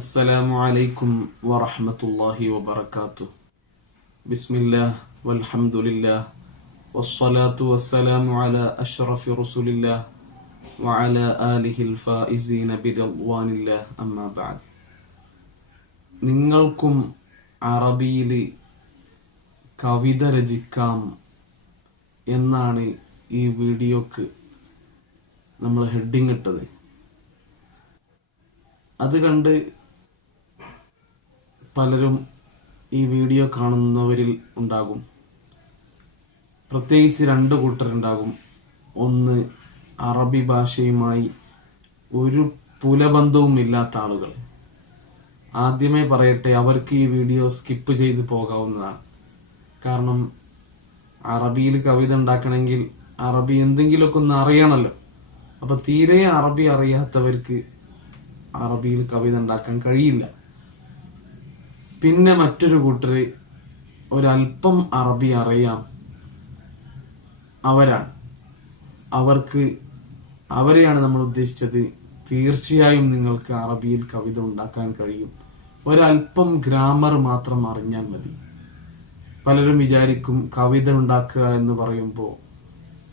السلام عليكم ورحمة الله وبركاته. بسم الله والحمد لله والصلاة والسلام على أشرف رسول الله وعلى آله الفائزين برضوان الله أما بعد. നിങ്ങൾക്കും അറബിയിൽ കവിത രചിക്കാം എന്നാണ് ഈ വീഡിയോക്ക് നമ്മൾ ഹെഡിങ് ഇട്ടത്. അത് കണ്ട് പലരും ഈ വീഡിയോ കാണുന്നവരിൽ ഉണ്ടാകും. പ്രത്യേകിച്ച് രണ്ട് കൂട്ടരുണ്ടാകും. ഒന്ന്, അറബി ഭാഷയുമായി ഒരു പുലബന്ധവും ഇല്ലാത്ത ആളുകൾ. ആദ്യമേ പറയട്ടെ, അവർക്ക് ഈ വീഡിയോ സ്കിപ്പ് ചെയ്ത് പോകാവുന്നതാണ്. കാരണം അറബിയിൽ കവിത ഉണ്ടാക്കണമെങ്കിൽ അറബി എന്തെങ്കിലുമൊക്കെ ഒന്ന് അറിയണമല്ലോ. അപ്പൊ തീരെ അറബി അറിയാത്തവർക്ക് അറബിയിൽ കവിത ഉണ്ടാക്കാൻ കഴിയില്ല. പിന്നെ മറ്റൊരു കൂട്ടര് ഒരല്പം അറബി അറിയാം, അവരെയാണ് നമ്മൾ ഉദ്ദേശിച്ചത്. തീർച്ചയായും നിങ്ങൾക്ക് അറബിയിൽ കവിത ഉണ്ടാക്കാൻ കഴിയും. ഒരല്പം ഗ്രാമർ മാത്രം അറിഞ്ഞാൽ മതി. പലരും വിചാരിക്കും കവിത ഉണ്ടാക്കുക എന്ന് പറയുമ്പോൾ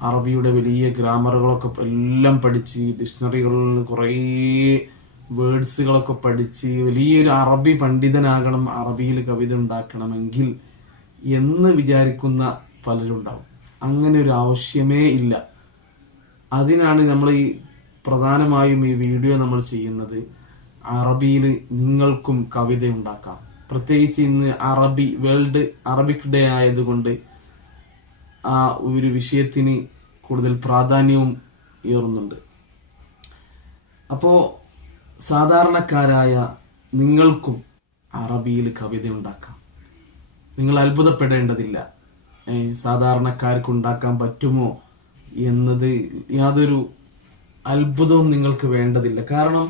അറബിയുടെ വലിയ ഗ്രാമറുകളൊക്കെ എല്ലാം പഠിച്ച് ഡിക്ഷണറികളിൽ കുറേ വേർഡ്സുകളൊക്കെ പഠിച്ച് വലിയൊരു അറബി പണ്ഡിതനാകണം, അറബിയിൽ കവിത ഉണ്ടാക്കണമെങ്കിൽ എന്ന് വിചാരിക്കുന്ന പലരുണ്ടാവും. അങ്ങനെ ഒരു ആവശ്യമേ ഇല്ല. അതിനാണ് നമ്മൾ ഈ പ്രധാനമായും ഈ വീഡിയോ നമ്മൾ ചെയ്യുന്നത്. അറബിയിൽ നിങ്ങൾക്കും കവിത ഉണ്ടാക്കാം. പ്രത്യേകിച്ച് ഇന്ന് വേൾഡ് അറബിക് ഡേ ആയതുകൊണ്ട് ആ ഒരു വിഷയത്തിന് കൂടുതൽ പ്രാധാന്യവും ഏറുന്നുണ്ട്. അപ്പോൾ സാധാരണക്കാരായ നിങ്ങൾക്കും അറബിയിൽ കവിത ഉണ്ടാക്കാം. നിങ്ങൾ അത്ഭുതപ്പെടേണ്ടതില്ല. സാധാരണക്കാർക്ക് ഉണ്ടാക്കാൻ പറ്റുമോ എന്നത് യാതൊരു അത്ഭുതവും നിങ്ങൾക്ക് വേണ്ടതില്ല. കാരണം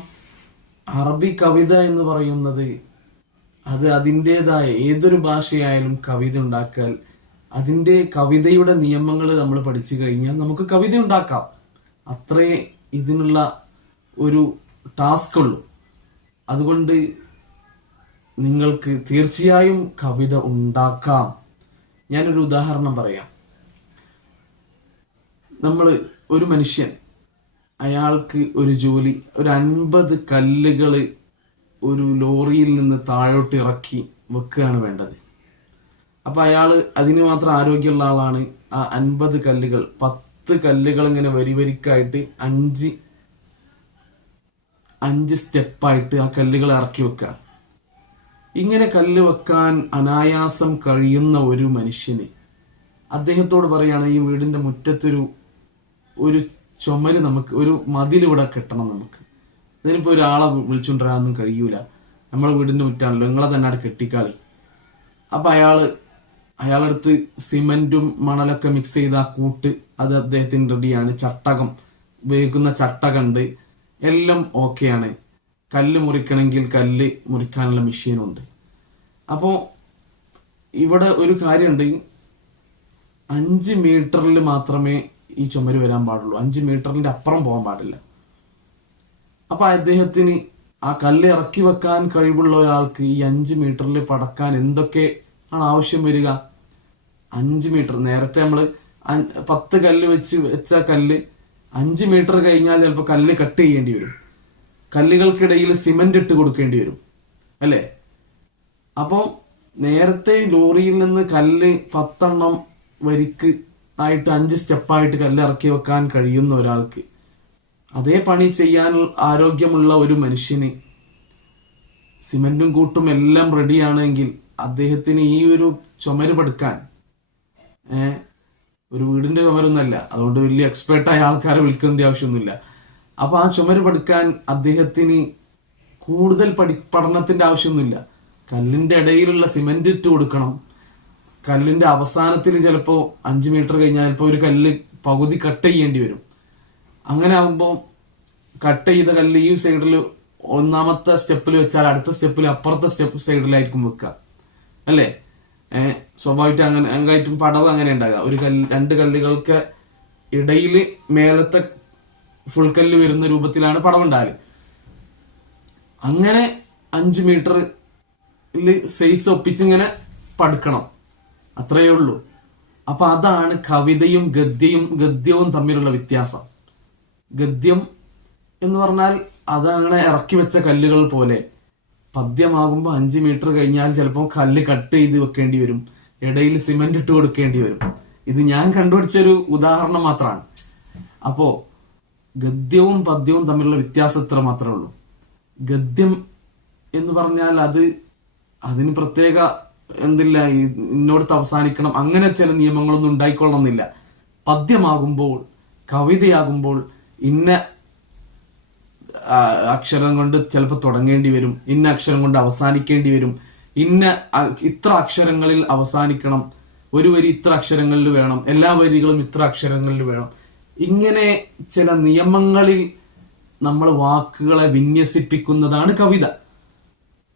അറബി കവിത എന്ന് പറയുന്നത് അത് അതിൻ്റെതായ ഏതൊരു ഭാഷയായാലും കവിത ഉണ്ടാക്കാൻ അതിൻ്റെ കവിതയുടെ നിയമങ്ങൾ നമ്മൾ പഠിച്ചു കഴിഞ്ഞാൽ നമുക്ക് കവിത ഉണ്ടാക്കാം. അത്രേ ഇതിനുള്ള ഒരു ടാസ്ക് ഉള്ളൂ. അതുകൊണ്ട് നിങ്ങൾക്ക് തീർച്ചയായും കവിത ഉണ്ടാക്കാം. ഞാനൊരു ഉദാഹരണം പറയാം. ഒരു മനുഷ്യൻ, അയാൾക്ക് ഒരു ജോലി, ഒരു 50 കല്ലുകൾ ഒരു ലോറിയിൽ നിന്ന് താഴോട്ട് ഇറക്കി വെക്കുകയാണ് വേണ്ടത്. അപ്പൊ അയാള് അതിന് മാത്രം ആരോഗ്യമുള്ള ആളാണ്. ആ 50 കല്ലുകൾ 10 കല്ലുകൾ ഇങ്ങനെ വരിവരിക്കായിട്ട് 5 സ്റ്റെപ്പായിട്ട് ആ കല്ലുകൾ ഇറക്കി വെക്കുക. ഇങ്ങനെ കല്ല് വെക്കാൻ അനായാസം കഴിയുന്ന ഒരു മനുഷ്യന് അദ്ദേഹത്തോട് പറയാണ്, ഈ വീടിന്റെ മുറ്റത്തൊരു ചുമല് നമുക്ക് ഒരു മതിൽ ഇവിടെ കെട്ടണം. നമുക്ക് ഇതിനിപ്പോ ഒരാളെ വിളിച്ചുകൊണ്ടിരാനൊന്നും കഴിയൂല. നമ്മളെ വീടിന്റെ മുറ്റാണല്ലോ, നിങ്ങളെ തന്നെ അവിടെ കെട്ടിക്കാളി. അപ്പൊ അയാളടുത്ത് സിമന്റും മണലൊക്കെ മിക്സ് ചെയ്ത ആ കൂട്ട് അത് അദ്ദേഹത്തിന് റെഡിയാണ്. ചട്ടകം ഉപയോഗിക്കുന്ന ചട്ടകണ്ട്, എല്ലാം ഓക്കെയാണ്. കല്ല് മുറിക്കണമെങ്കിൽ കല്ല് മുറിക്കാനുള്ള മെഷീനുണ്ട്. അപ്പോൾ ഇവിടെ ഒരു കാര്യമുണ്ട്, 5 മീറ്ററിൽ മാത്രമേ ഈ ചുമര് വരാൻ പാടുള്ളൂ. 5 മീറ്ററിന്റെ അപ്പുറം പോകാൻ പാടില്ല. അപ്പൊ അദ്ദേഹത്തിന് ആ കല്ല് ഇറക്കി വെക്കാൻ കഴിവുള്ള ഒരാൾക്ക് ഈ 5 മീറ്ററിൽ പടക്കാൻ എന്തൊക്കെ ആണ് ആവശ്യം വരിക? 5 മീറ്റർ. നേരത്തെ നമ്മള് 10 കല്ല് വെച്ച കല്ല് 5 മീറ്റർ കഴിഞ്ഞാൽ ചിലപ്പോൾ കല്ല് കട്ട് ചെയ്യേണ്ടി വരും. കല്ലുകൾക്കിടയിൽ സിമന്റ് ഇട്ട് കൊടുക്കേണ്ടി വരും, അല്ലേ? അപ്പോൾ നേരത്തെ ലോറിയിൽ നിന്ന് കല്ല് 10 വരിക്ക് ആയിട്ട് 5 സ്റ്റെപ്പായിട്ട് കല്ല് ഇറക്കി വെക്കാൻ കഴിയുന്ന ഒരാൾക്ക്, അതേ പണി ചെയ്യാൻ ആരോഗ്യമുള്ള ഒരു മനുഷ്യന് സിമന്റും കൂട്ടും എല്ലാം റെഡിയാണെങ്കിൽ അദ്ദേഹത്തിന് ഈ ഒരു ചുമര് പടുക്കാൻ, ഒരു വീടിന്റെ ചുമരൊന്നല്ല, അതുകൊണ്ട് വലിയ എക്സ്പേർട്ടായ ആൾക്കാരെ വിളിക്കേണ്ട ആവശ്യമൊന്നുമില്ല. അപ്പൊ ആ ചുമര് പടുക്കാൻ അദ്ദേഹത്തിന് കൂടുതൽ പഠനത്തിന്റെ ആവശ്യമൊന്നുമില്ല. കല്ലിന്റെ ഇടയിലുള്ള സിമന്റ് ഇട്ട് കൊടുക്കണം. കല്ലിന്റെ അവസാനത്തിൽ ചിലപ്പോ 5 മീറ്റർ കഴിഞ്ഞാൽ ചിലപ്പോൾ ഒരു കല്ല് പകുതി കട്ട് ചെയ്യേണ്ടി വരും. അങ്ങനെ ആകുമ്പോൾ കട്ട് ചെയ്ത കല്ല് ഈ സൈഡിൽ ഒന്നാമത്തെ സ്റ്റെപ്പിൽ വെച്ചാൽ അടുത്ത സ്റ്റെപ്പിൽ അപ്പുറത്തെ സൈഡിലായിരിക്കും വെക്കുക, അല്ലേ? സ്വാഭാവികമായിട്ട് അങ്ങായിട്ടും പടവ് അങ്ങനെ ഉണ്ടാകുക. 2 കല്ലുകൾക്ക് ഇടയിൽ മേലത്തെ ഫുൾ കല്ല് വരുന്ന രൂപത്തിലാണ് പടവുണ്ടാകല്. അങ്ങനെ 5 മീറ്റർ സൈസ് ഒപ്പിച്ചിങ്ങനെ പടുക്കണം, അത്രയേ ഉള്ളൂ. അപ്പൊ അതാണ് കവിതയും ഗദ്യവും തമ്മിലുള്ള വ്യത്യാസം. ഗദ്യം എന്ന് പറഞ്ഞാൽ അതങ്ങനെ ഇറക്കി വെച്ച കല്ലുകൾ പോലെ, പദ്യമാകുമ്പോൾ 5 മീറ്റർ കഴിഞ്ഞാൽ ചിലപ്പോൾ കല്ല് കട്ട് ചെയ്ത് വെക്കേണ്ടി വരും, ഇടയിൽ സിമെന്റ് ഇട്ട് കൊടുക്കേണ്ടി വരും. ഇത് ഞാൻ കണ്ടുപിടിച്ചൊരു ഉദാഹരണം മാത്രമാണ്. അപ്പോ ഗദ്യവും പദ്യവും തമ്മിലുള്ള വ്യത്യാസം ഇത്ര മാത്രമേ ഉള്ളൂ. ഗദ്യം എന്ന് പറഞ്ഞാൽ അതിന് പ്രത്യേക എന്തില്ല, ഇന്നോടത്ത് അവസാനിക്കണം അങ്ങനെ ചില നിയമങ്ങളൊന്നും ഉണ്ടായിക്കൊള്ളണമെന്നില്ല. പദ്യമാകുമ്പോൾ, കവിതയാകുമ്പോൾ ഇന്ന അക്ഷരം കൊണ്ട് ചിലപ്പോൾ തുടങ്ങേണ്ടി വരും, ഇന്ന അക്ഷരം കൊണ്ട് അവസാനിക്കേണ്ടി വരും, ഇത്ര അക്ഷരങ്ങളിൽ അവസാനിക്കണം, ഒരു വരി ഇത്ര അക്ഷരങ്ങളിൽ വേണം, എല്ലാ വരികളും ഇത്ര അക്ഷരങ്ങളിൽ വേണം. ഇങ്ങനെ ചില നിയമങ്ങളിൽ നമ്മൾ വാക്കുകളെ വിന്യസിപ്പിക്കുന്നതാണ് കവിത.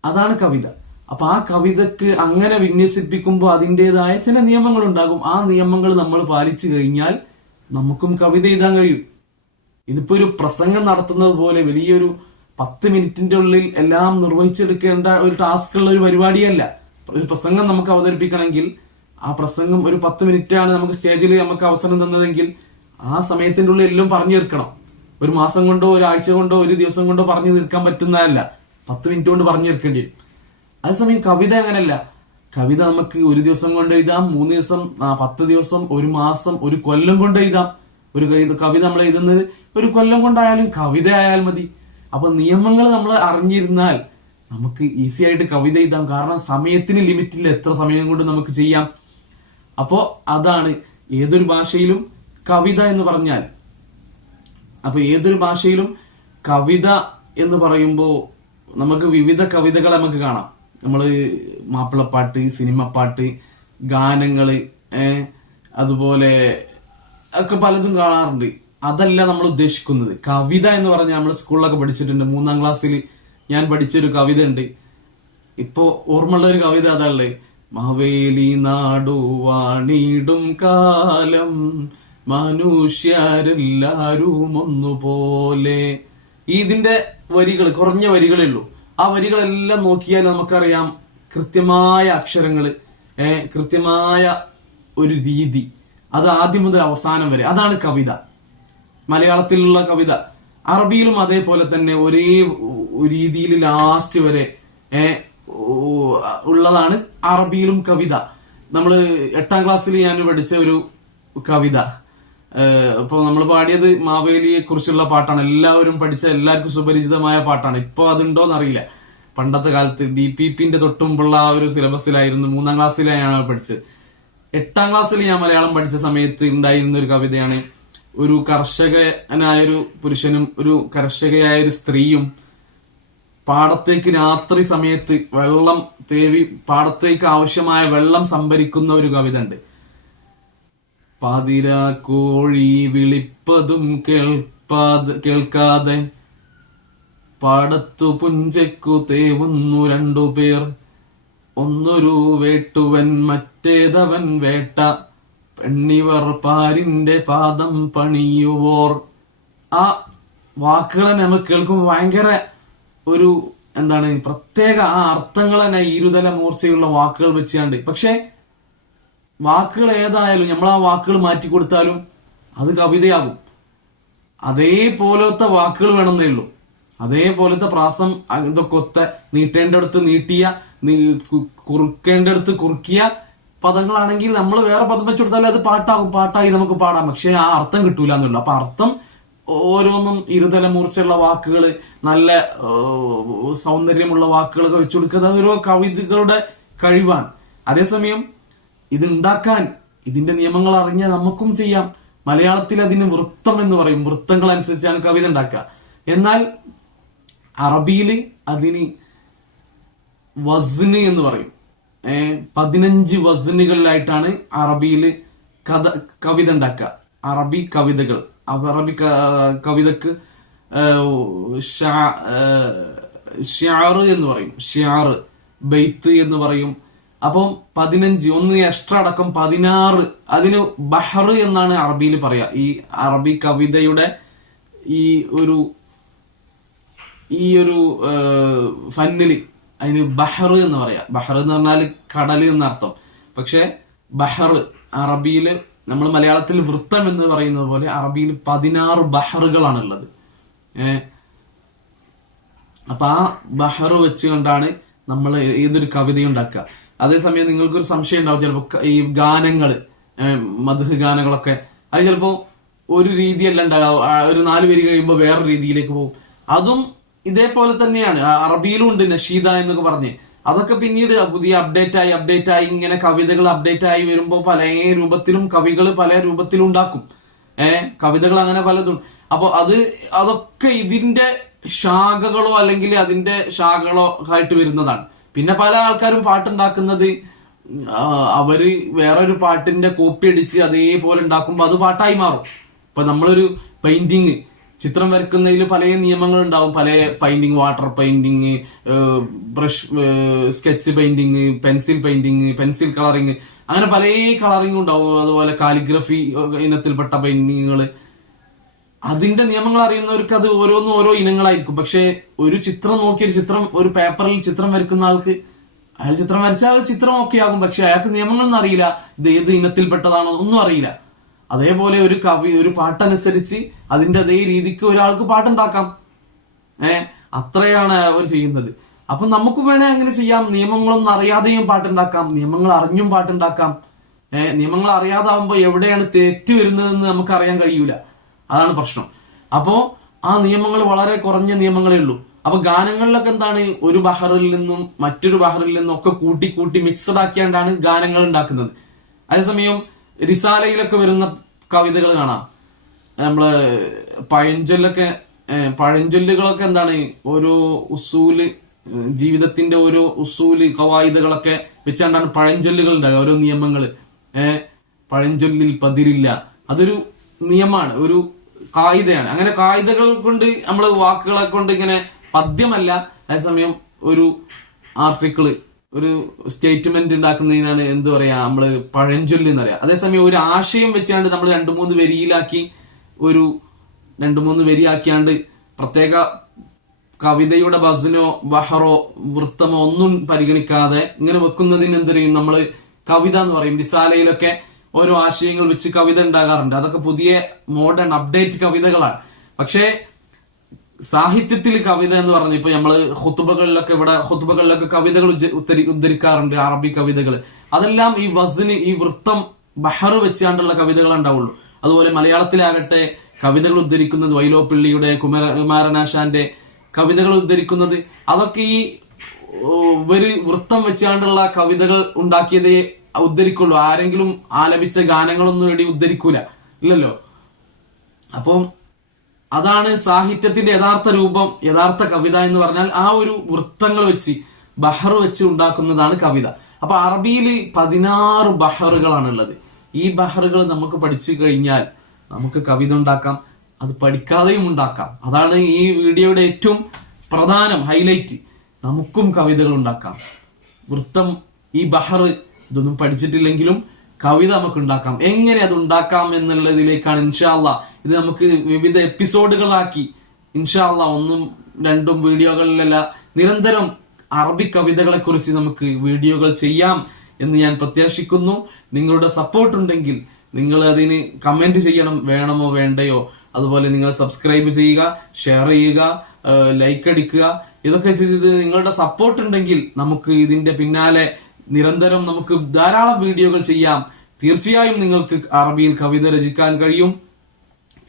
അതാണ് കവിത. അപ്പൊ ആ കവിതക്ക് അങ്ങനെ വിന്യസിപ്പിക്കുമ്പോൾ അതിൻ്റെതായ ചില നിയമങ്ങൾ ഉണ്ടാകും. ആ നിയമങ്ങൾ നമ്മൾ പാലിച്ചു കഴിഞ്ഞാൽ നമുക്കും കവിത എഴുതാൻ കഴിയും. ഇതിപ്പോ ഒരു പ്രസംഗം നടത്തുന്നത് പോലെ വലിയൊരു 10 മിനിറ്റിന്റെ ഉള്ളിൽ എല്ലാം നിർവഹിച്ചെടുക്കേണ്ട ഒരു ടാസ്ക് ഉള്ള ഒരു പരിപാടിയല്ല. ഒരു പ്രസംഗം നമുക്ക് അവതരിപ്പിക്കണമെങ്കിൽ ആ പ്രസംഗം ഒരു 10 മിനിറ്റാണ് നമുക്ക് സ്റ്റേജിൽ നമുക്ക് അവസരം തന്നതെങ്കിൽ ആ സമയത്തിന്റെ ഉള്ളിൽ എല്ലാം പറഞ്ഞു തീർക്കണം. ഒരു മാസം കൊണ്ടോ ഒരാഴ്ച കൊണ്ടോ ഒരു ദിവസം കൊണ്ടോ പറഞ്ഞു തീർക്കാൻ പറ്റുന്നതല്ല, 10 മിനിറ്റ് കൊണ്ട് പറഞ്ഞു തീർക്കേണ്ടി വരും. അതേസമയം കവിത അങ്ങനല്ല. കവിത നമുക്ക് ഒരു ദിവസം കൊണ്ട് എഴുതാം, 3 ദിവസം, 10 ദിവസം, ഒരു മാസം, ഒരു കൊല്ലം കൊണ്ട് എഴുതാം. ഒരു കവിത നമ്മൾ എഴുതുന്നത് ഒരു കൊല്ലം കൊണ്ടായാലും കവിത ആയാൽ മതി. അപ്പൊ നിയമങ്ങൾ നമ്മൾ അറിഞ്ഞിരുന്നാൽ നമുക്ക് ഈസി ആയിട്ട് കവിത എഴുതാം. കാരണം സമയത്തിന് ലിമിറ്റില്ല, എത്ര സമയം കൊണ്ട് നമുക്ക് ചെയ്യാം. അപ്പോ അതാണ് ഏതൊരു ഭാഷയിലും കവിത എന്ന് പറഞ്ഞാൽ. അപ്പൊ ഏതൊരു ഭാഷയിലും കവിത എന്ന് പറയുമ്പോൾ നമുക്ക് വിവിധ കവിതകൾ നമുക്ക് കാണാം. നമ്മള് മാപ്പിളപ്പാട്ട്, സിനിമപ്പാട്ട്, ഗാനങ്ങള്, അതുപോലെ ഒക്കെ പലതും കാണാറുണ്ട്. അതല്ല നമ്മൾ ഉദ്ദേശിക്കുന്നത്. കവിത എന്ന് പറഞ്ഞാൽ നമ്മൾ സ്കൂളിലൊക്കെ പഠിച്ചിട്ടുണ്ട്. 3-ാം ക്ലാസ്സിൽ ഞാൻ പഠിച്ചൊരു കവിത ഉണ്ട്. ഇപ്പോ ഓർമ്മയുള്ള ഒരു കവിത അതല്ലേ, മാവേലി നാടു വാണിടും കാലം മനുഷ്യരെല്ലാരും ഒന്നുപോലെ. ഇതിന്റെ വരികൾ കുറഞ്ഞ വരികളേ ഉള്ളൂ. ആ വരികളെല്ലാം നോക്കിയാൽ നമുക്കറിയാം കൃത്യമായ അക്ഷരങ്ങള്, കൃത്യമായ ഒരു രീതി, അത് ആദ്യം മുതൽ അവസാനം വരെ. അതാണ് കവിത. മലയാളത്തിലുള്ള കവിത. അറബിയിലും അതേപോലെ തന്നെ ഒരേ രീതിയിൽ ലാസ്റ്റ് വരെ ഉള്ളതാണ് അറബിയിലും കവിത. നമ്മള് 8-ാം ക്ലാസ്സിൽ ഞാൻ പഠിച്ച ഒരു കവിത, ഇപ്പൊ നമ്മൾ പാടിയത് മാവേലിയെ കുറിച്ചുള്ള പാട്ടാണ്. എല്ലാവരും പഠിച്ച, എല്ലാവർക്കും സുപരിചിതമായ പാട്ടാണ്. ഇപ്പൊ അതുണ്ടോന്ന് അറിയില്ല. പണ്ടത്തെ കാലത്ത് DPPന്റെ തൊട്ടുമുമ്പുള്ള ആ ഒരു സിലബസിലായിരുന്നു. 3-ാം ക്ലാസ്സിലാണ് പഠിച്ചത്. 8-ാം ക്ലാസ്സിൽ ഞാൻ മലയാളം പഠിച്ച സമയത്ത് ഉണ്ടായിരുന്ന ഒരു കവിതയാണ്. ഒരു കർഷകനായൊരു പുരുഷനും ഒരു കർഷകയായൊരു സ്ത്രീയും പാടത്തേക്ക് രാത്രി സമയത്ത് വെള്ളം തേവി പാടത്തേക്ക് ആവശ്യമായ വെള്ളം സംഭരിക്കുന്ന ഒരു കവിത ഉണ്ട്. പാതിര കോഴി വിളിപ്പതും കേൾക്കാതെ പാടത്തു പുഞ്ചയ്ക്കു തേവുന്നു 2 പേർ, ഒന്നൊരു വേട്ടുവൻ മറ്റേതവൻ വേട്ട, പെണ്ണിവർ പാരിന്റെ പാദം പണിയുവോർ. ആ വാക്കുകളെ നമ്മൾ കേൾക്കുമ്പോൾ ഭയങ്കര ഒരു എന്താണ് പ്രത്യേക ആ അർത്ഥങ്ങൾ തന്നെ ഇരുതല മൂർച്ചയുള്ള വാക്കുകൾ വെച്ചാണ്ട്. പക്ഷെ വാക്കുകൾ ഏതായാലും നമ്മൾ ആ വാക്കുകൾ മാറ്റി കൊടുത്താലും അത് കവിതയാകും. അതേപോലത്തെ വാക്കുകൾ വേണമെന്നേ ഉള്ളൂ. അതേപോലത്തെ പ്രാസം ഇതൊക്കെ നീട്ടേണ്ടടുത്ത് നീട്ടിയ, കുറുക്കേണ്ടടുത്ത് കുറുക്കിയ പദങ്ങളാണെങ്കിൽ നമ്മൾ വേറെ പദം വെച്ചു കൊടുത്താൽ അത് പാട്ടായി നമുക്ക് പാടാം. പക്ഷെ ആ അർത്ഥം കിട്ടൂല എന്നുള്ളൂ. അപ്പൊ അർത്ഥം ഓരോന്നും ഇരുതല മൂർച്ചയുള്ള വാക്കുകൾ, നല്ല സൗന്ദര്യമുള്ള വാക്കുകളൊക്കെ വെച്ചു കൊടുക്കുന്നത് ഓരോ കവിതകളുടെ കഴിവാണ്. അതേസമയം ഇതുണ്ടാക്കാൻ ഇതിന്റെ നിയമങ്ങൾ അറിഞ്ഞ നമുക്കും ചെയ്യാം. മലയാളത്തിൽ അതിന് വൃത്തം എന്ന് പറയും. വൃത്തങ്ങൾ അനുസരിച്ചാണ് കവിത ഉണ്ടാക്കുക. എന്നാൽ അറബിയിൽ അതിന് വസ്ന് എന്ന് പറയും. 15 വസ്നുകളിലായിട്ടാണ് അറബിയിൽ കവിത ഉണ്ടാക്കുക. അറബി കവിതകൾ, അറബി കവിതക്ക് ഷിയാർ എന്ന് പറയും, ഷിയാർ, ബെയ്ത്ത് എന്ന് പറയും. അപ്പം 15, ഒന്ന് എക്സ്ട്രാ അടക്കം 16. അതിന് ബഹർ എന്നാണ് അറബിയിൽ പറയാ. ഈ അറബി കവിതയുടെ ഈ ഒരു ഈ ഒരു ഫന്നില് അതിന് ബഹർ എന്ന് പറയാം. ബഹർ എന്ന് പറഞ്ഞാൽ കടല് എന്നർത്ഥം. പക്ഷെ ബഹർ അറബിയില്, നമ്മൾ മലയാളത്തിൽ വൃത്തം എന്ന് പറയുന്നത് പോലെ അറബിയിൽ 16 ബഹറുകളാണുള്ളത്. അപ്പൊ ആ ബഹർ വെച്ച് കൊണ്ടാണ് നമ്മൾ ഏതൊരു കവിതയും ഉണ്ടാക്കുക. അതേസമയം നിങ്ങൾക്കൊരു സംശയം ഉണ്ടാവും, ചിലപ്പോൾ ഈ ഗാനങ്ങള്, മദ്ഹ് ഗാനങ്ങളൊക്കെ അത് ചിലപ്പോ ഒരു രീതിയല്ല ഉണ്ടാകുക, ഒരു 4 വരി കഴിയുമ്പോൾ വേറെ രീതിയിലേക്ക് പോകും. അതും ഇതേപോലെ തന്നെയാണ്. അറബിയിലും ഉണ്ട് നഷീദ എന്നൊക്കെ പറഞ്ഞ്. അതൊക്കെ പിന്നീട് പുതിയ അപ്ഡേറ്റ് ആയി ഇങ്ങനെ കവിതകൾ അപ്ഡേറ്റ് ആയി വരുമ്പോൾ പല രൂപത്തിലും കവികൾ പല രൂപത്തിലും ഉണ്ടാക്കും. കവിതകൾ അങ്ങനെ പലതും. അപ്പൊ അതൊക്കെ ഇതിന്റെ ശാഖകളോ അല്ലെങ്കിൽ അതിന്റെ ശാഖകളോ ആയിട്ട് വരുന്നതാണ്. പിന്നെ പല ആൾക്കാരും പാട്ടുണ്ടാക്കുന്നത് അവര് വേറൊരു പാട്ടിന്റെ കോപ്പി അടിച്ച് അതേപോലെ ഉണ്ടാക്കുമ്പോൾ അത് പാട്ടായി മാറും. ഇപ്പൊ നമ്മളൊരു പെയിന്റിങ്, ചിത്രം വരയ്ക്കുന്നതിൽ പല നിയമങ്ങൾ ഉണ്ടാവും. പല painting, water painting, brush sketch painting, pencil colouring, അങ്ങനെ പല കളറിങ് ഉണ്ടാവും. അതുപോലെ കാലിഗ്രഫി ഇനത്തിൽപ്പെട്ട പെയിന്റിങ്ങുകൾ. അതിന്റെ നിയമങ്ങൾ അറിയുന്നവർക്ക് അത് ഓരോന്നും ഓരോ ഇനങ്ങളായിരിക്കും. പക്ഷെ ഒരു ചിത്രം നോക്കി ഒരു പേപ്പറിൽ ചിത്രം വരയ്ക്കുന്ന ആൾക്ക് അയാൾ ചിത്രം വരച്ചാൽ ചിത്രം ഓക്കെ ആകും. പക്ഷെ അയാൾക്ക് നിയമങ്ങളൊന്നും അറിയില്ല, ഇത് ഏത് ഇനത്തിൽപ്പെട്ടതാണോ ഒന്നും അറിയില്ല. അതേപോലെ ഒരു പാട്ടനുസരിച്ച് അതിന്റെ അതേ രീതിക്ക് ഒരാൾക്ക് പാട്ടുണ്ടാക്കാം. അത്രയാണ് അവർ ചെയ്യുന്നത്. അപ്പൊ നമുക്ക് വേണേ അങ്ങനെ ചെയ്യാം. നിയമങ്ങളൊന്നും അറിയാതെയും പാട്ടുണ്ടാക്കാം, നിയമങ്ങൾ അറിഞ്ഞും പാട്ടുണ്ടാക്കാം. നിയമങ്ങൾ അറിയാതാവുമ്പോ എവിടെയാണ് തെറ്റ് വരുന്നതെന്ന് നമുക്ക് അറിയാൻ കഴിയൂല. അതാണ് പ്രശ്നം. അപ്പോ ആ നിയമങ്ങൾ വളരെ കുറഞ്ഞ നിയമങ്ങളേ ഉള്ളൂ. അപ്പൊ ഗാനങ്ങളിലൊക്കെ എന്താണ്, ഒരു ബഹറിൽ നിന്നും മറ്റൊരു ബഹറിൽ നിന്നും ഒക്കെ കൂട്ടി മിക്സഡ് ആക്കിയാണ്ടാണ് ഗാനങ്ങൾ ഉണ്ടാക്കുന്നത്. അതേസമയം റിസാലയിലൊക്കെ വരുന്ന കവിതകൾ കാണാം. നമ്മള് പഴഞ്ചൊല്ലുകളൊക്കെ എന്താണ്, ഓരോ ഉസൂല്, ജീവിതത്തിന്റെ ഓരോ ഉസൂല് ഖവായിദുകളൊക്കെ വെച്ചാണ്ടാണ് പഴഞ്ചൊല്ലുകൾ ഉണ്ടാകുക. ഓരോ നിയമങ്ങള്. പഴഞ്ചൊല്ലിൽ പതിരില്ല, അതൊരു നിയമമാണ്, ഒരു കായികയാണ്. അങ്ങനെ കായികകൾ കൊണ്ട് നമ്മൾ വാക്കുകളെ കൊണ്ട് ഇങ്ങനെ പദ്യമല്ല, അതേസമയം ഒരു ആർട്ടിക്കിള്, ഒരു സ്റ്റേറ്റ്മെന്റ് ഉണ്ടാക്കുന്നതിനാണ് എന്ത് പറയാ, നമ്മള് പഴഞ്ചൊല്ല് എന്ന് പറയാം. അതേസമയം ഒരു ആശയം വെച്ചാണ്ട് നമ്മൾ 2-3 വരിയിലാക്കി, ഒരു 2-3 വരിയാക്കിയാണ്ട് പ്രത്യേക കവിതയുടെ ബസ്നോ ബഹറോ വൃത്തമോ ഒന്നും പരിഗണിക്കാതെ ഇങ്ങനെ വെക്കുന്നതിന് എന്ത് പറയും, നമ്മള് കവിത എന്ന് പറയും. റിസാലയിലൊക്കെ ഓരോ ആശയങ്ങൾ വെച്ച് കവിത ഉണ്ടാകാറുണ്ട്. അതൊക്കെ പുതിയ മോഡേൺ അപ്ഡേറ്റ് കവിതകളാണ്. പക്ഷേ സാഹിത്യത്തിൽ കവിത എന്ന് പറഞ്ഞു, ഇപ്പൊ നമ്മള് ഖുതുബകളിലൊക്കെ കവിതകൾ ഉദ്ധരിക്കാറുണ്ട്, അറബി കവിതകൾ. അതെല്ലാം ഈ വസ്ന്, ഈ വൃത്തം ബഹർ വെച്ചാണ്ടുള്ള കവിതകൾ ഉണ്ടാവുള്ളൂ. അതുപോലെ മലയാളത്തിലാകട്ടെ കവിതകൾ ഉദ്ധരിക്കുന്നത് വൈലോപ്പിള്ളിയുടെ, കുമാരനാശാന്റെ കവിതകൾ ഉദ്ധരിക്കുന്നത് അതൊക്കെ ഈ ഒരു വൃത്തം വെച്ചാണ്ടുള്ള കവിതകൾ ഉണ്ടാക്കിയതേ ഉദ്ധരിക്കുള്ളൂ. ആരെങ്കിലും ആലപിച്ച ഗാനങ്ങളൊന്നും വേണ്ടി ഉദ്ധരിക്കൂല, ഇല്ലല്ലോ. അപ്പം അതാണ് സാഹിത്യത്തിന്റെ യഥാർത്ഥ രൂപം. യഥാർത്ഥ കവിത എന്ന് പറഞ്ഞാൽ ആ ഒരു വൃത്തങ്ങൾ വെച്ച്, ബഹർ വെച്ച് ഉണ്ടാക്കുന്നതാണ് കവിത. അപ്പൊ അറബിയിൽ 16 ബഹറുകളാണുള്ളത്. ഈ ബഹറുകൾ നമുക്ക് പഠിച്ചു കഴിഞ്ഞാൽ നമുക്ക് കവിത ഉണ്ടാക്കാം, അത് പഠിക്കാതെയും ഉണ്ടാക്കാം. അതാണ് ഈ വീഡിയോയുടെ ഏറ്റവും പ്രധാനം ഹൈലൈറ്റ്. നമുക്കും കവിതകൾ ഉണ്ടാക്കാം. വൃത്തം, ഈ ബഹർ, ഇതൊന്നും പഠിച്ചിട്ടില്ലെങ്കിലും കവിത നമുക്ക് ഉണ്ടാക്കാം. എങ്ങനെ അത് ഉണ്ടാക്കാം എന്നുള്ളതിലേക്കാണ് ഇൻഷാ അല്ലാഹ് ഇത് നമുക്ക് വിവിധ എപ്പിസോഡുകളാക്കി ഇൻഷാ അല്ലാഹ് 1-2 വീഡിയോകളിലല്ല, നിരന്തരം അറബി കവിതകളെ കുറിച്ച് നമുക്ക് വീഡിയോകൾ ചെയ്യാം എന്ന് ഞാൻ പ്രത്യാശിക്കുന്നു. നിങ്ങളുടെ സപ്പോർട്ട് ഉണ്ടെങ്കിൽ നിങ്ങൾ അതിന് കമന്റ് ചെയ്യണം, വേണമോ വേണ്ടയോ. അതുപോലെ നിങ്ങൾ സബ്സ്ക്രൈബ് ചെയ്യുക, ഷെയർ ചെയ്യുക, ലൈക്ക് അടിക്കുക. ഇതൊക്കെ ചെയ്ത് നിങ്ങളുടെ സപ്പോർട്ട് ഉണ്ടെങ്കിൽ നമുക്ക് ഇതിന്റെ പിന്നാലെ നിരന്തരം നമുക്ക് ധാരാളം വീഡിയോകൾ ചെയ്യാം. തീർച്ചയായും നിങ്ങൾക്ക് അറബിയിൽ കവിത രചിക്കാൻ കഴിയും,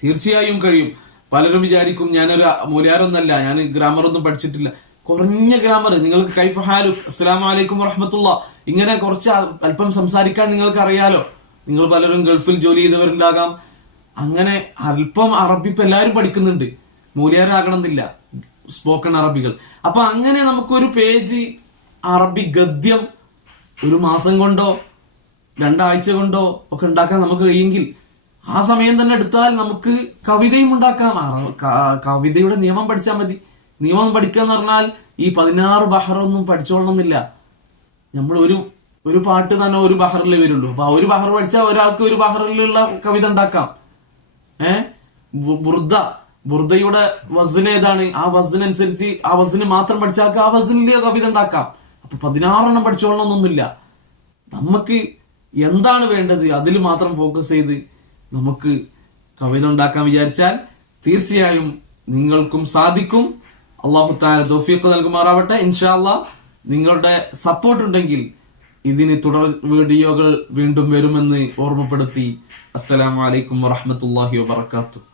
തീർച്ചയായും കഴിയും. പലരും വിചാരിക്കും ഞാനൊരു മൂല്യാരൊന്നല്ല, ഞാൻ ഗ്രാമർ ഒന്നും പഠിച്ചിട്ടില്ല. കുറഞ്ഞ ഗ്രാമർ, നിങ്ങൾക്ക് കൈഫ ഹാലുക്, അസ്സലാമു അലൈക്കും വറഹ്മത്തുള്ളാഹ്, ഇങ്ങനെ കുറച്ച് അല്പം സംസാരിക്കാൻ നിങ്ങൾക്ക് അറിയാലോ. നിങ്ങൾ പലരും ഗൾഫിൽ ജോലി ചെയ്തവരുണ്ടാകാം. അങ്ങനെ അല്പം അറബി ഇപ്പൊ എല്ലാവരും പഠിക്കുന്നുണ്ട്, മൂല്യാരാകണമെന്നില്ല, സ്പോക്കൺ അറബികൾ. അപ്പൊ അങ്ങനെ നമുക്കൊരു പേജ് അറബി ഗദ്യം 1 മാസം കൊണ്ടോ 2 ആഴ്ച കൊണ്ടോ ഒക്കെ ഉണ്ടാക്കാൻ നമുക്ക് കഴിയെങ്കിൽ ആ സമയം തന്നെ എടുത്താൽ നമുക്ക് കവിതയും ഉണ്ടാക്കാം. കവിതയുടെ നിയമം പഠിച്ചാൽ മതി. നിയമം പഠിക്കുക എന്ന് പറഞ്ഞാൽ ഈ 16 ബഹറൊന്നും പഠിച്ചോളണമെന്നില്ല. നമ്മൾ ഒരു പാട്ട് തന്നെ ഒരു ബഹറിലേ വരുള്ളൂ. അപ്പൊ ഒരു ബഹർ പഠിച്ചാൽ ഒരാൾക്ക് ഒരു ബഹറിലുള്ള കവിത ഉണ്ടാക്കാം. ബുർദ ബുർദയുടെ വസൻ ഏതാണ്, ആ വസനനുസരിച്ച് ആ വസന് മാത്രം പഠിച്ചാൽ ആ വസനില് കവിത ഉണ്ടാക്കാം. അപ്പൊ 16 പഠിച്ചോളണമെന്നൊന്നുമില്ല. നമുക്ക് എന്താണ് വേണ്ടത് അതിൽ മാത്രം ഫോക്കസ് ചെയ്ത് നമുക്ക് കവിത ഉണ്ടാക്കാൻ വിചാരിച്ചാൽ തീർച്ചയായും നിങ്ങൾക്കും സാധിക്കും. അല്ലാഹു തആല തൗഫീഖ് നൽകുമാറാവട്ടെ. ഇൻഷാ അല്ലാഹ് നിങ്ങളുടെ സപ്പോർട്ട് ഉണ്ടെങ്കിൽ ഇതിന് തുടർ വീഡിയോകൾ വീണ്ടും വരുമെന്ന് ഓർമ്മപ്പെടുത്തി അസ്സലാമു അലൈക്കും വറഹ്മത്തുള്ളാഹി വബറകാതുഹു.